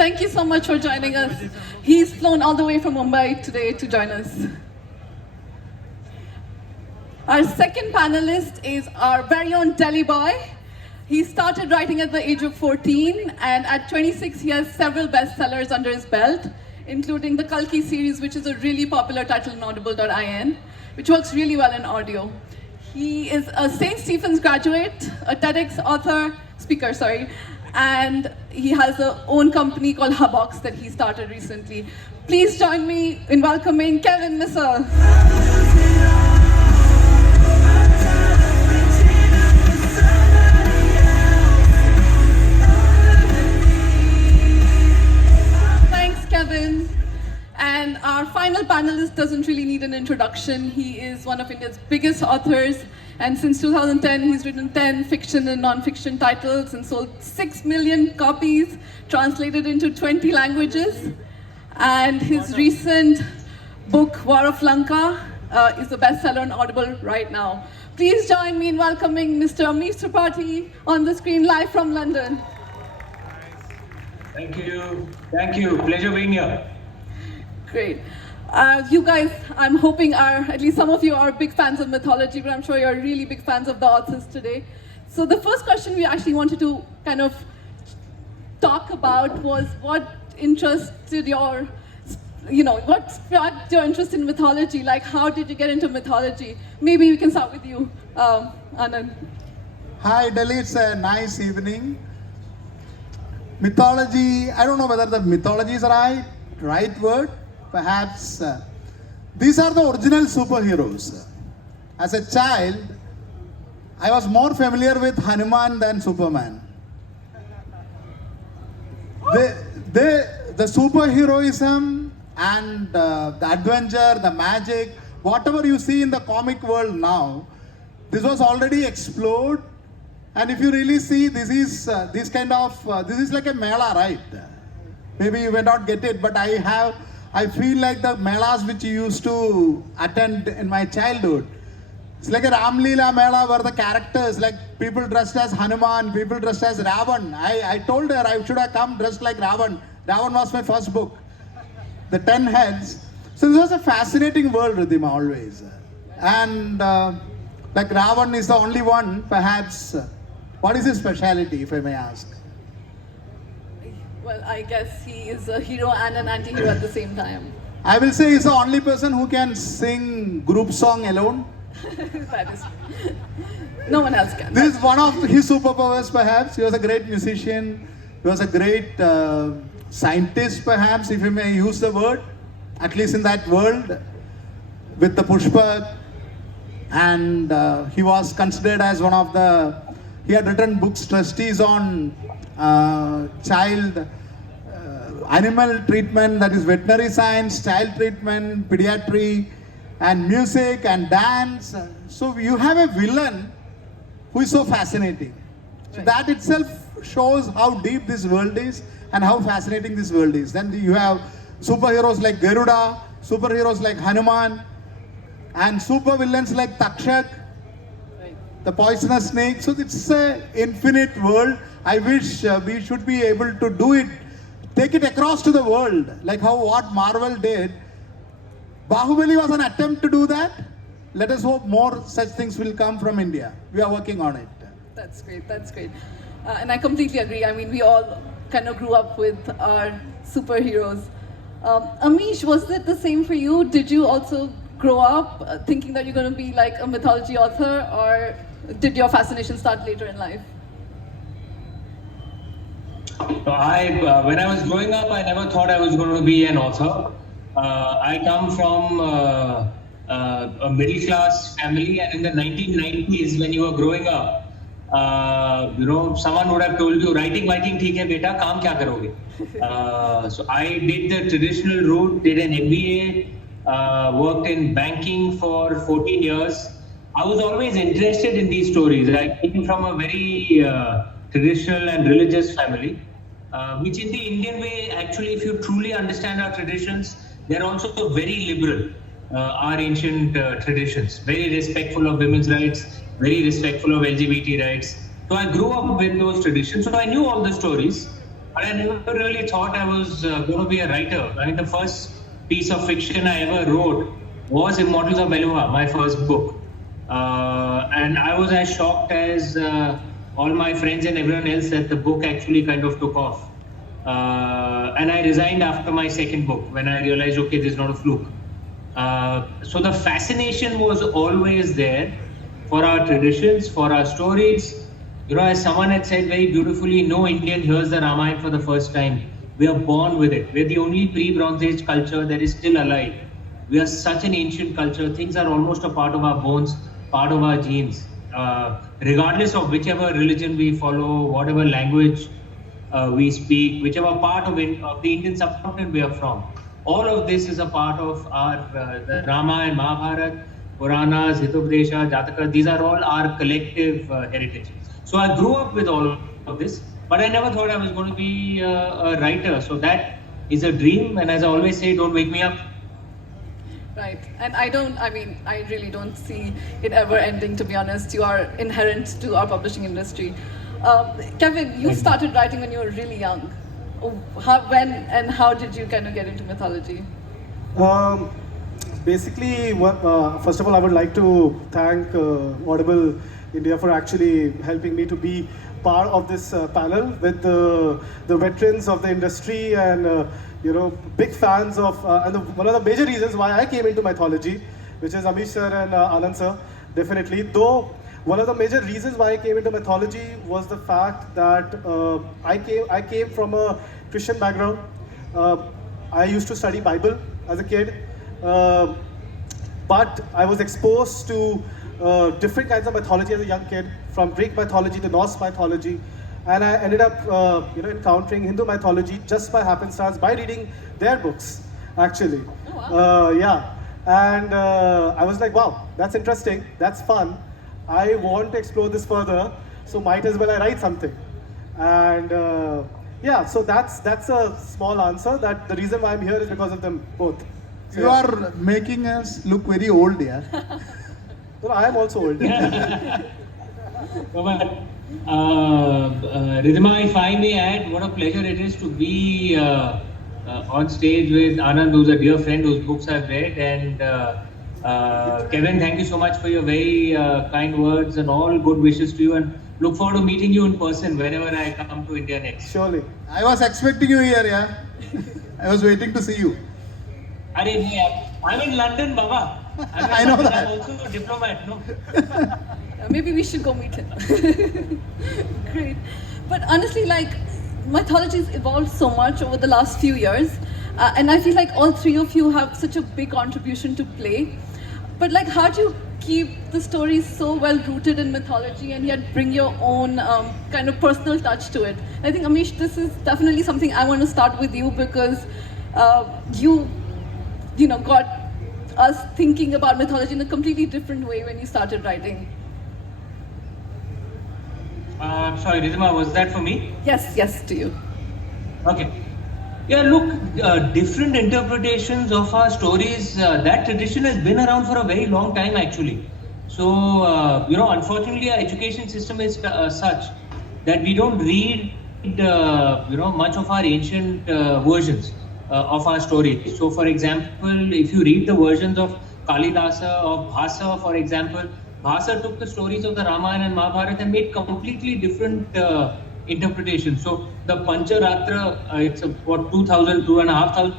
Thank you so much for joining us. He's flown all the way from Mumbai today to join us. Our second panelist is our very own Delhi boy. He started writing at the age of 14, and at 26 he has several bestsellers under his belt, including the Kalki series, which is a really popular title on audible.in, which works really well in audio. He is a St. Stephen's graduate, a TEDx speaker, and he has his own company called Hubbox that he started recently. Please join me in welcoming Kevin Missal. Thanks, Kevin. And our final panelist doesn't really need an introduction. He is one of India's biggest authors, and since 2010 he's written 10 fiction and non-fiction titles and sold 6 million copies, translated into 20 languages. And his recent book, War of Lanka, is a bestseller on Audible right now. Please join me in welcoming Mr. Amish Tripathi on the screen, live from London. Thank you. Pleasure being here. Great. You guys, I'm hoping at least some of you are big fans of mythology, but I'm sure you're really big fans of the authors today. So the first question we actually wanted to kind of talk about was what interested what sparked your interest in mythology? Like, how did you get into mythology? Maybe we can start with you, Anand. Hi, Delhi. It's a nice evening. Mythology, I don't know whether the mythology is the right word. Perhaps these are the original superheroes. As a child, I was more familiar with Hanuman than Superman. The superheroism and the adventure, the magic, whatever you see in the comic world now, this was already explored. And if you really see, this is like a mela, right? Maybe you may not get it, but I feel like the melas which you used to attend in my childhood. It's like a Ram Leela Mela where the characters, like people dressed as Hanuman, people dressed as Ravan. I told her I should have come dressed like Ravan. Ravan was my first book. The 10 heads. So this was a fascinating world, Ridhima, always. And like Ravan is the only one, perhaps. What is his speciality, if I may ask? Well, I guess he is a hero and an anti-hero at the same time. I will say he's the only person who can sing group song alone. That is no one else can. This is one of his superpowers, perhaps. He was a great musician. He was a great scientist, perhaps, if you may use the word, at least in that world, with the Pushpa. And he was considered as one of he had written books, trustees on child animal treatment, that is veterinary science, child treatment, pediatry, and music and dance. So you have a villain who is so fascinating. So that itself shows how deep this world is and how fascinating this world is. Then you have superheroes like Garuda, superheroes like Hanuman, and super villains like Takshak, the poisonous snake. So it's an infinite world. I wish we should be able to do it, take it across to the world, like what Marvel did. Bahubali was an attempt to do that. Let us hope more such things will come from India. We are working on it. That's great, that's great. And I completely agree. I mean, we all kind of grew up with our superheroes. Amish, was it the same for you? Did you also grow up thinking that you're going to be like a mythology author, or did your fascination start later in life? When I was growing up, I never thought I was going to be an author. I come from a middle class family, and in the 1990s, when you were growing up, someone would have told you, writing theek hai beta, kaam kya karoge? So I did the traditional route, did an MBA, worked in banking for 14 years. I was always interested in these stories. I came from a very traditional and religious family, which in the Indian way, actually, if you truly understand our traditions, they're also very liberal, our ancient traditions, very respectful of women's rights, very respectful of LGBT rights. So I grew up with those traditions, so I knew all the stories. But I never really thought I was going to be a writer. I mean, the first piece of fiction I ever wrote was Immortals of Meluha, my first book. And I was as shocked as all my friends and everyone else that the book actually kind of took off. And I resigned after my second book when I realized, okay, this is not a fluke. So the fascination was always there for our traditions, for our stories. You know, as someone had said very beautifully, no Indian hears the Ramayana for the first time. We are born with it. We're the only pre-Bronze Age culture that is still alive. We are such an ancient culture. Things are almost a part of our bones, part of our genes. Regardless of whichever religion we follow, whatever language we speak, whichever part of the Indian subcontinent we are from, all of this is a part of our the Rama and Mahabharata, Puranas, Hitopdesha, Jataka. These are all our collective heritage. So I grew up with all of this, but I never thought I was going to be a writer. So that is a dream, and as I always say, don't wake me up. Right. And I really don't see it ever ending, to be honest. You are inherent to our publishing industry. Kevin, you started writing when you were really young. When and how did you kind of get into mythology? Basically, first of all, I would like to thank Audible India for actually helping me to be part of this panel with the veterans of the industry and big fans of and one of the major reasons why I came into mythology, which is Amish sir and Anand sir, definitely. Though one of the major reasons why I came into mythology was the fact that I came from a Christian background. I used to study Bible as a kid, but I was exposed to different kinds of mythology as a young kid, from Greek mythology to Norse mythology, and I ended up encountering Hindu mythology just by happenstance by reading their books, actually. Oh, wow. And I was like, wow, that's interesting, that's fun. I want to explore this further, so might as well I write something. And so that's a small answer. That the reason why I'm here is because of them both. So, You are making us look very old, yeah. well, I am also old. Ridhima, if I may add, what a pleasure it is to be on stage with Anand, who's a dear friend whose books I've read, and Kevin, thank you so much for your very kind words and all good wishes to you, and look forward to meeting you in person whenever I come to India next. Surely. I was expecting you here, yeah. I was waiting to see you. I'm in London, Baba. I know that. I'm also a diplomat, no? Maybe we should go meet him. Great. But honestly, mythology has evolved so much over the last few years. And I feel like all three of you have such a big contribution to play. But how do you keep the stories so well rooted in mythology and yet bring your own kind of personal touch to it? I think, Amish, this is definitely something I want to start with you, because you got us thinking about mythology in a completely different way when you started writing. Sorry, Ridhima, was that for me? Yes, to you. Okay. Yeah, look, different interpretations of our stories, that tradition has been around for a very long time actually. So, unfortunately our education system is such that we don't read, much of our ancient versions of our stories. So, for example, if you read the versions of Kalidasa or Bhasa, for example, Bhasa took the stories of the Ramayana and Mahabharata and made completely different interpretation. So the Pancharatra, it's a 2,500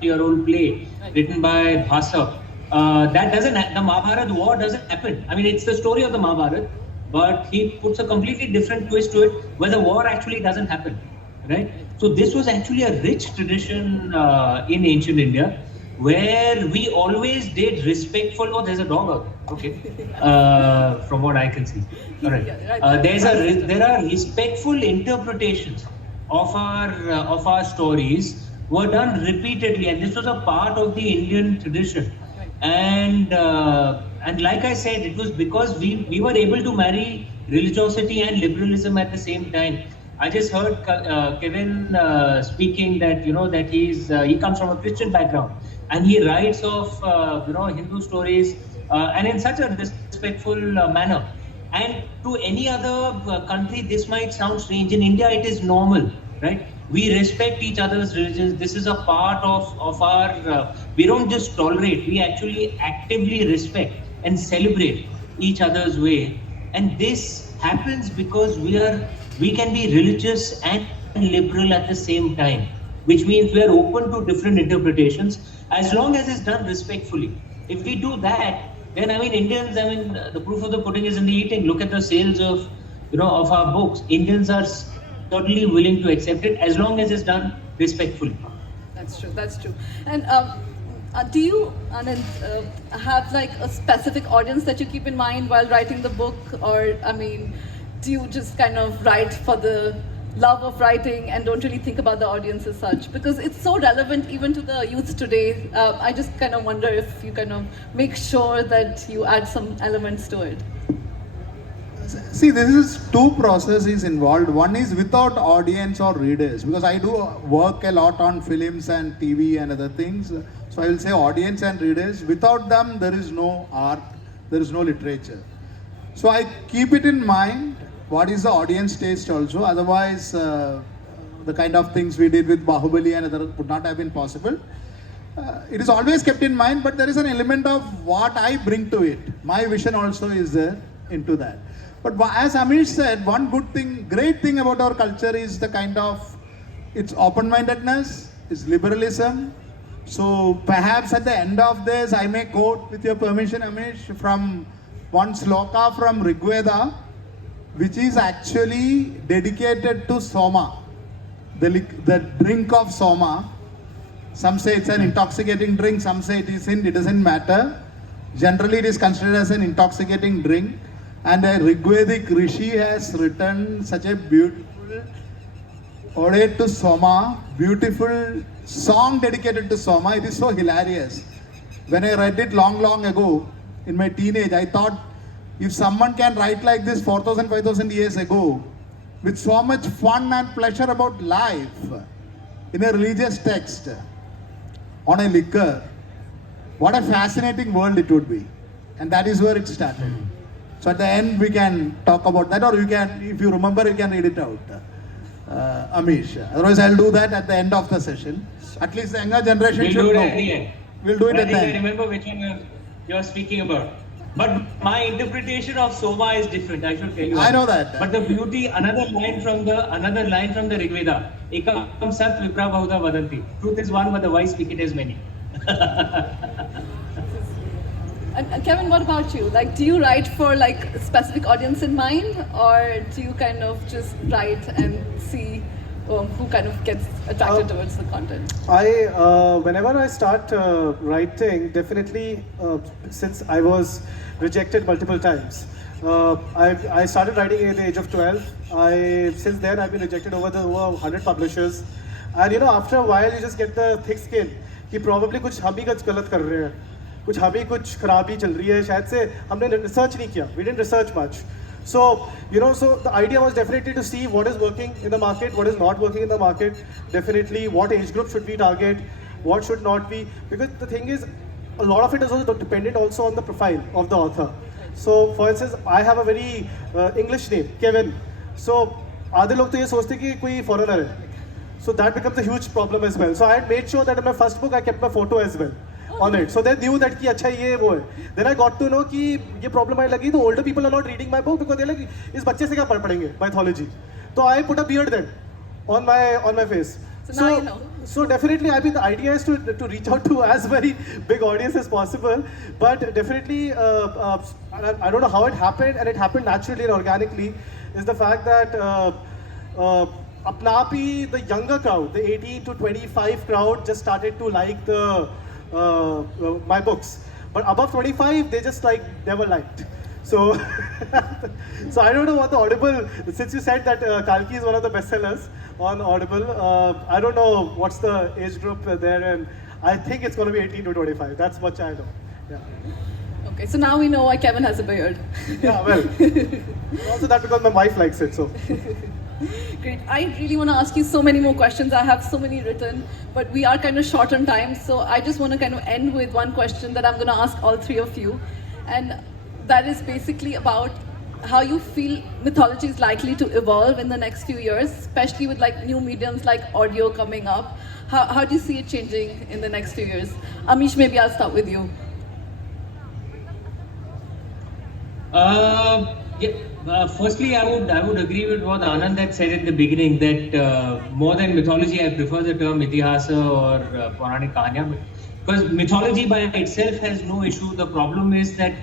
year old play written by Bhasa. The Mahabharata war doesn't happen. I mean, it's the story of the Mahabharata, but he puts a completely different twist to it where the war actually doesn't happen, right? So this was actually a rich tradition in ancient India, where we always did respectful. Oh, there's a dog out there. Okay, from what I can see. All right. There are respectful interpretations of our stories were done repeatedly, and this was a part of the Indian tradition. And like I said, it was because we were able to marry religiosity and liberalism at the same time. I just heard Kevin speaking that that he comes from a Christian background, and he writes of Hindu stories and in such a respectful manner. And to any other country, this might sound strange. In India, it is normal right? We respect each other's religions. This is a part of our, we don't just tolerate, we actually actively respect and celebrate each other's way. And this happens because we can be religious and liberal at the same time, which means we are open to different interpretations as long as it's done respectfully. If we do that, then Indians, the proof of the pudding is in the eating. Look at the sales of our books. Indians are certainly willing to accept it as long as it's done respectfully. That's true. That's true. And do you, Anand, have like a specific audience that you keep in mind while writing the book, or do you just kind of write for the love of writing and don't really think about the audience as such? Because it's so relevant even to the youth today. I just kind of wonder if you kind of make sure that you add some elements to it. See, this is two processes involved. One is without audience or readers, because I do work a lot on films and TV and other things. So I will say audience and readers. Without them, there is no art, there is no literature. So I keep it in mind. What is the audience taste also? Otherwise, the kind of things we did with Bahubali and other would not have been possible. It is always kept in mind, but there is an element of what I bring to it. My vision also is there into that. But as Amish said, one great thing about our culture is the kind of, its open-mindedness, its liberalism. So perhaps at the end of this, I may quote, with your permission, Amish, from one sloka from Rig Veda, which is actually dedicated to Soma, the drink of Soma. Some say it's an intoxicating drink, some say it isn't, it doesn't matter. Generally it is considered as an intoxicating drink. And a Rigvedic Rishi has written such a beautiful ode to Soma, beautiful song dedicated to Soma. It is so hilarious. When I read it long ago, in my teenage, I thought, if someone can write like this 4,000, 5,000 years ago, with so much fun and pleasure about life, in a religious text, on a liquor, what a fascinating world it would be. And that is where it started. So at the end we can talk about that, or you can, if you remember, you can read it out, Amish. Otherwise I'll do that at the end of the session. At least the younger generation should know. We'll do it at the end. We'll do it at the end. I remember which one you're speaking about. But my interpretation of Soma is different, I should tell you. I know that. But the beauty, another line from the Rig Veda, Ekam Sat Vipra Bahuda Vadanti. Truth is one, but the wise speak it as many. And Kevin, what about you? Like, do you write for like a specific audience in mind, or do you kind of just write and see who kind of gets attracted towards the content? Whenever I start writing, definitely, since I was rejected multiple times, I started writing at the age of 12. Since then, I've been rejected over 100 publishers. And after a while, you just get the thick skin कि probably कुछ हम ही कुछ गलत कर रहे हैं, कुछ हम ही कुछ खराबी चल रही है, शायद से हमने research नहीं किया. We didn't research much. So, so the idea was definitely to see what is working in the market, what is not working in the market, definitely what age group should we target, what should not be, because the thing is, a lot of it is also dependent also on the profile of the author. So, for instance, I have a very English name, Kevin. So, आधे लोग तो ये सोचते कि कोई foreigner है. So that becomes a huge problem as well. So I had made sure that in my first book I kept my photo as well on it. So they knew that कि अच्छा ये वो है. Then I got to know कि ये problem आने लगी, तो older people are not reading my book because they're like, इस बच्चे से क्या पढ़ पढ़ेंगे mythology. So I put a beard then on my face. So now you know. So definitely, the idea is to reach out to as very big audience as possible. But definitely, I don't know how it happened, and it happened naturally and organically, is the fact that the younger crowd, the 18 to 25 crowd, just started to like my books. But above 25, they just never liked. So, so I don't know what the Audible, since you said that Kalki is one of the bestsellers on Audible, I don't know what's the age group there, and I think it's going to be 18 to 25. That's much I know. Yeah. Okay, so now we know why Kevin has a beard. Yeah, well, also that because my wife likes it, so. Great. I really want to ask you so many more questions. I have so many written, but we are kind of short on time. So I just want to kind of end with one question that I'm going to ask all three of you. And that is basically about how you feel mythology is likely to evolve in the next few years, especially with like new mediums like audio coming up. How do you see it changing in the next few years? Amish, maybe I'll start with you. Firstly, I would agree with what Anand had said at the beginning, that more than mythology, I prefer the term Itihasa or Puranik Kahanya, because mythology by itself has no issue. The problem is that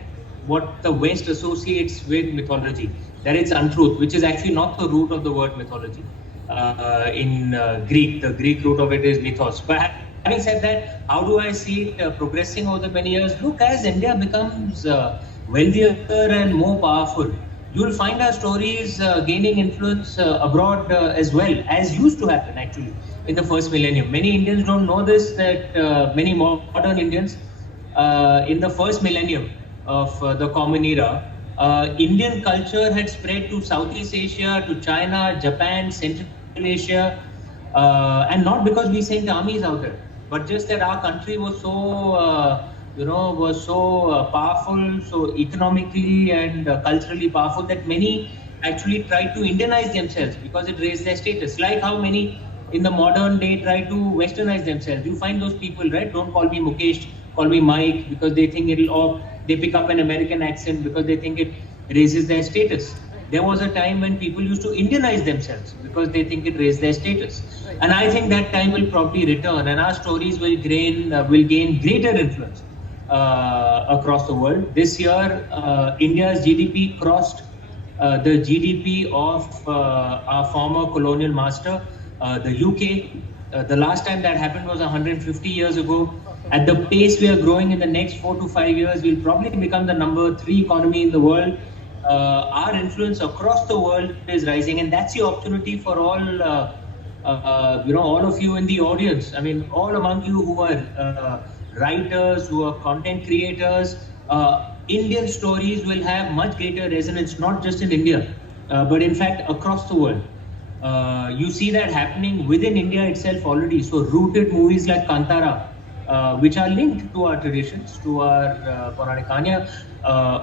what the West associates with mythology, that it's untruth, which is actually not the root of the word mythology. In Greek, the Greek root of it is mythos. But having said that, how do I see it progressing over the many years? Look, as India becomes wealthier and more powerful, you will find our stories gaining influence abroad as well, as used to happen actually in the first millennium. Many Indians don't know this, that many modern Indians in the first millennium of the Common Era, Indian culture had spread to Southeast Asia, to China, Japan, Central Asia, and not because we sent armies out there, but just that our country was so powerful, so economically and culturally powerful, that many actually tried to Indianize themselves because it raised their status. Like how many in the modern day try to Westernize themselves. You find those people, right? Don't call me Mukesh, call me Mike, because they think or they pick up an American accent because they think it raises their status. There was a time when people used to Indianize themselves because they think it raised their status. And I think that time will probably return, and our stories will gain greater influence across the world. This year, India's GDP crossed the GDP of our former colonial master, the UK. The last time that happened was 150 years ago. At the pace we are growing, in the next 4 to 5 years, we'll probably become the number 3 economy in the world. Our influence across the world is rising, and that's the opportunity for all all of you in the audience. I mean, all among you who are writers, who are content creators. Indian stories will have much greater resonance, not just in India, but in fact across the world. You see that happening within India itself already. So rooted movies like Kantara, which are linked to our traditions, to our Puranikanya,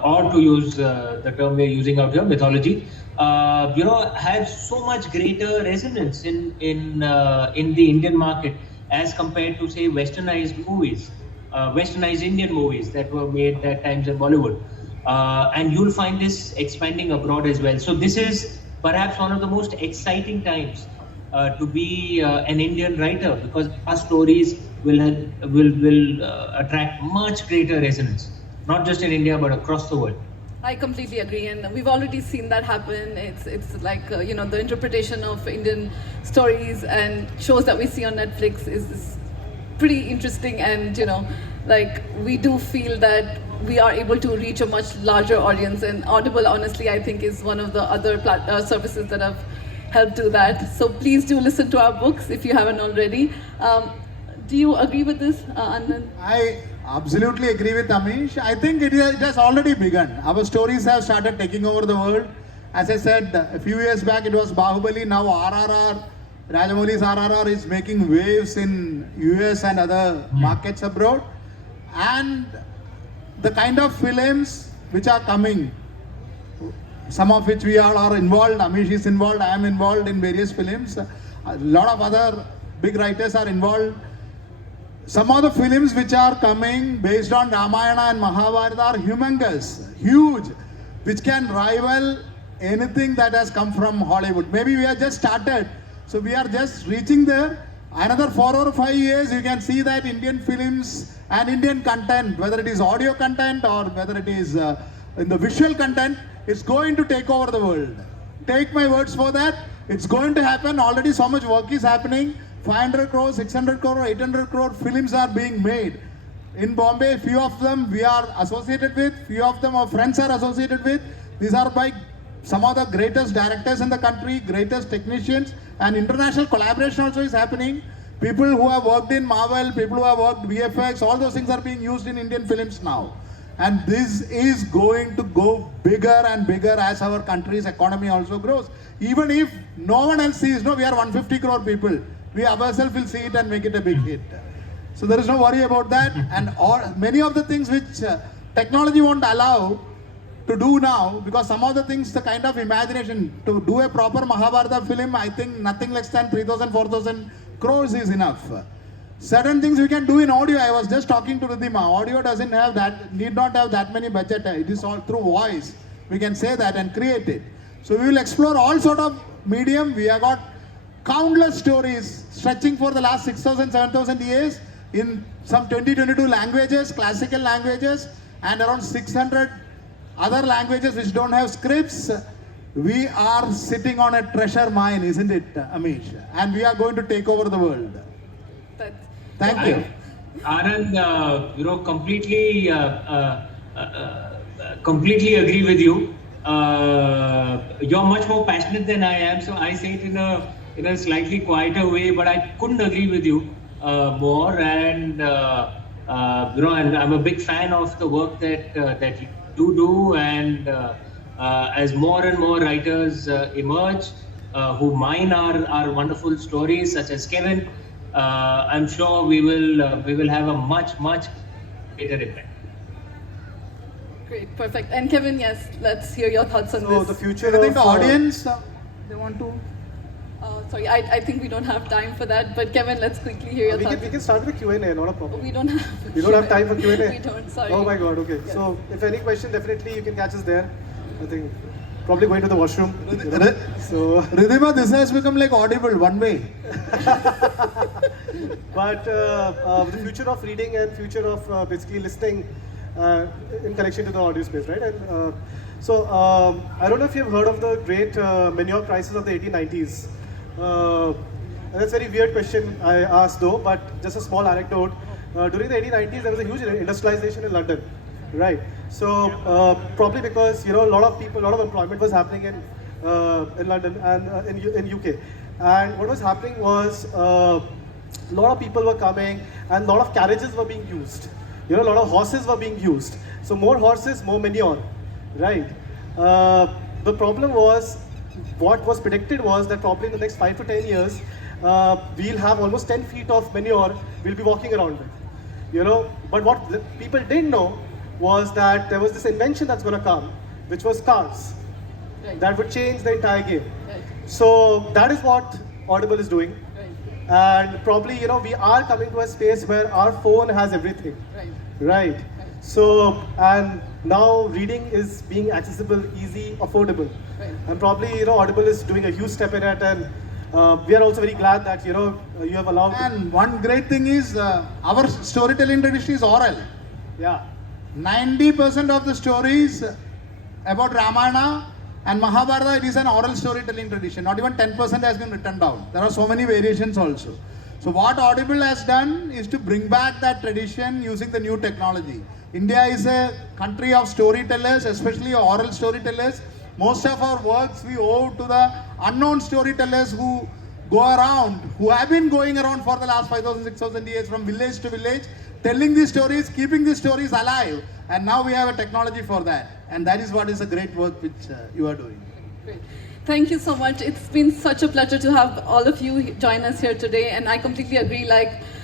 or to use the term we're using out here, mythology, have so much greater resonance in the Indian market as compared to, say, westernized movies, westernized Indian movies that were made at times in Bollywood. And you'll find this expanding abroad as well. So this is perhaps one of the most exciting times to be an Indian writer, because our stories will attract much greater resonance, not just in India but across the world. I completely agree, and we've already seen that happen. It's like the interpretation of Indian stories and shows that we see on Netflix is pretty interesting, and like we do feel that we are able to reach a much larger audience. And Audible, honestly, I think is one of the other services that have helped do that. So please do listen to our books if you haven't already. Do you agree with this, Anand? I absolutely agree with Amish. I think it has already begun. Our stories have started taking over the world. As I said, a few years back it was Bahubali, now RRR, Rajamouli's RRR is making waves in US and other markets abroad. And the kind of films which are coming, some of which we all are involved, Amish is involved, I am involved in various films. A lot of other big writers are involved. Some of the films which are coming based on Ramayana and Mahabharata are humongous, huge, which can rival anything that has come from Hollywood. Maybe we have just started, so we are just reaching there. Another 4 or 5 years, you can see that Indian films and Indian content, whether it is audio content or whether it is in the visual content, it's going to take over the world. Take my words for that. It's going to happen. Already so much work is happening. 500 crore, 600 crore, 800 crore films are being made. In Bombay, few of them we are associated with, few of them our friends are associated with. These are by some of the greatest directors in the country, greatest technicians, and international collaboration also is happening. People who have worked in Marvel, people who have worked VFX, all those things are being used in Indian films now. And this is going to go bigger and bigger as our country's economy also grows. Even if no one else sees, we are 150 crore people. We ourselves will see it and make it a big hit. So there is no worry about that. And many of the things which technology won't allow, to do now, because some of the things, the kind of imagination, to do a proper Mahabharata film, I think nothing less than 3,000, 4,000 crores is enough. Certain things we can do in audio. I was just talking to Ridhima. Audio doesn't have that, need not have that many budget. It is all through voice. We can say that and create it. So we will explore all sort of medium. We have got countless stories stretching for the last 6,000, 7,000 years in some 22 languages, classical languages, and around 600 other languages which don't have scripts. We are sitting on a treasure mine, isn't it, Amish? And we are going to take over the world. Thank you. Anand, completely agree with you. You're much more passionate than I am, so I say it in a slightly quieter way, but I couldn't agree with you more. And and I'm a big fan of the work that you do. And as more and more writers emerge who mine our wonderful stories, such as Kevin, I'm sure we will have a much greater impact. Great, perfect. And Kevin, yes, let's hear your thoughts on So this. the future I think the of audience, they want to. Sorry, I think we don't have time for that, but Kevin, let's quickly hear your thoughts. we can start with the Q&A, not a problem. We don't have. You don't have time for Q&A? We don't, sorry. Oh my god, okay. Yes. So if any question, definitely you can catch us there. I think probably going to the washroom. So, Ridhima, this has become like Audible, one way. but the future of reading and future of basically listening in connection to the audio space, right? And I don't know if you've heard of the great manure crisis of the 1890s. And that's a very weird question I asked though, but just a small anecdote. During the 1890s, there was a huge industrialization in London, right? So probably because a lot of employment was happening in London and in UK. And what was happening was a lot of people were coming and a lot of carriages were being used. A lot of horses were being used. So more horses, more manure, right? The problem was, what was predicted was that probably in the next 5 to 10 years, we'll have almost 10 feet of manure we'll be walking around with. But what people didn't know was that there was this invention that's going to come, which was cars, Right. that would change the entire game. Right. So that is what Audible is doing. Right. And probably, we are coming to a space where our phone has everything. Right. Right. So, and now reading is being accessible, easy, affordable. Right. And probably, Audible is doing a huge step in it, and we are also very glad that, you have allowed. And one great thing is our storytelling tradition is oral. Yeah. 90% of the stories about Ramayana and Mahabharata, it is an oral storytelling tradition. Not even 10% has been written down. There are so many variations also. So what Audible has done is to bring back that tradition using the new technology. India is a country of storytellers, especially oral storytellers. Most of our works we owe to the unknown storytellers who go around, who have been going around for the last 5,000, 6,000 years from village to village, telling these stories, keeping these stories alive. And now we have a technology for that. And that is what is a great work which you are doing. Great. Thank you so much. It's been such a pleasure to have all of you join us here today. And I completely agree.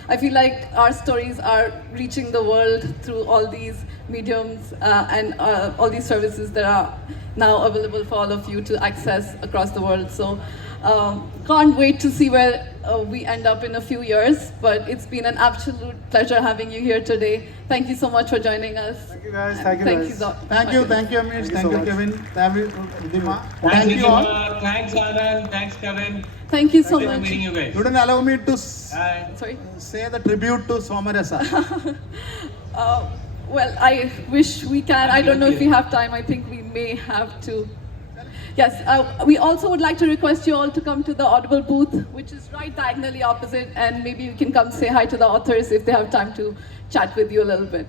I feel like our stories are reaching the world through all these mediums and all these services that are now available for all of you to access across the world. So can't wait to see where we end up in a few years. But it's been an absolute pleasure having you here today. Thank you so much for joining us. Thank you guys. And Thank you guys. Thank you, Amish, thank so you, much. Kevin, thank you, Ridhima. Thanks, Thank you all. Ridhima. Thanks, Anand. Thanks, Kevin. Thank you so Pleasure much. meeting you guys. You didn't allow me to Bye. Sorry. say the tribute to Somarasa. Well, I wish we can. I don't know if we have time. I think we may have to. Yes, we also would like to request you all to come to the Audible booth, which is right diagonally opposite, and maybe you can come say hi to the authors if they have time to chat with you a little bit.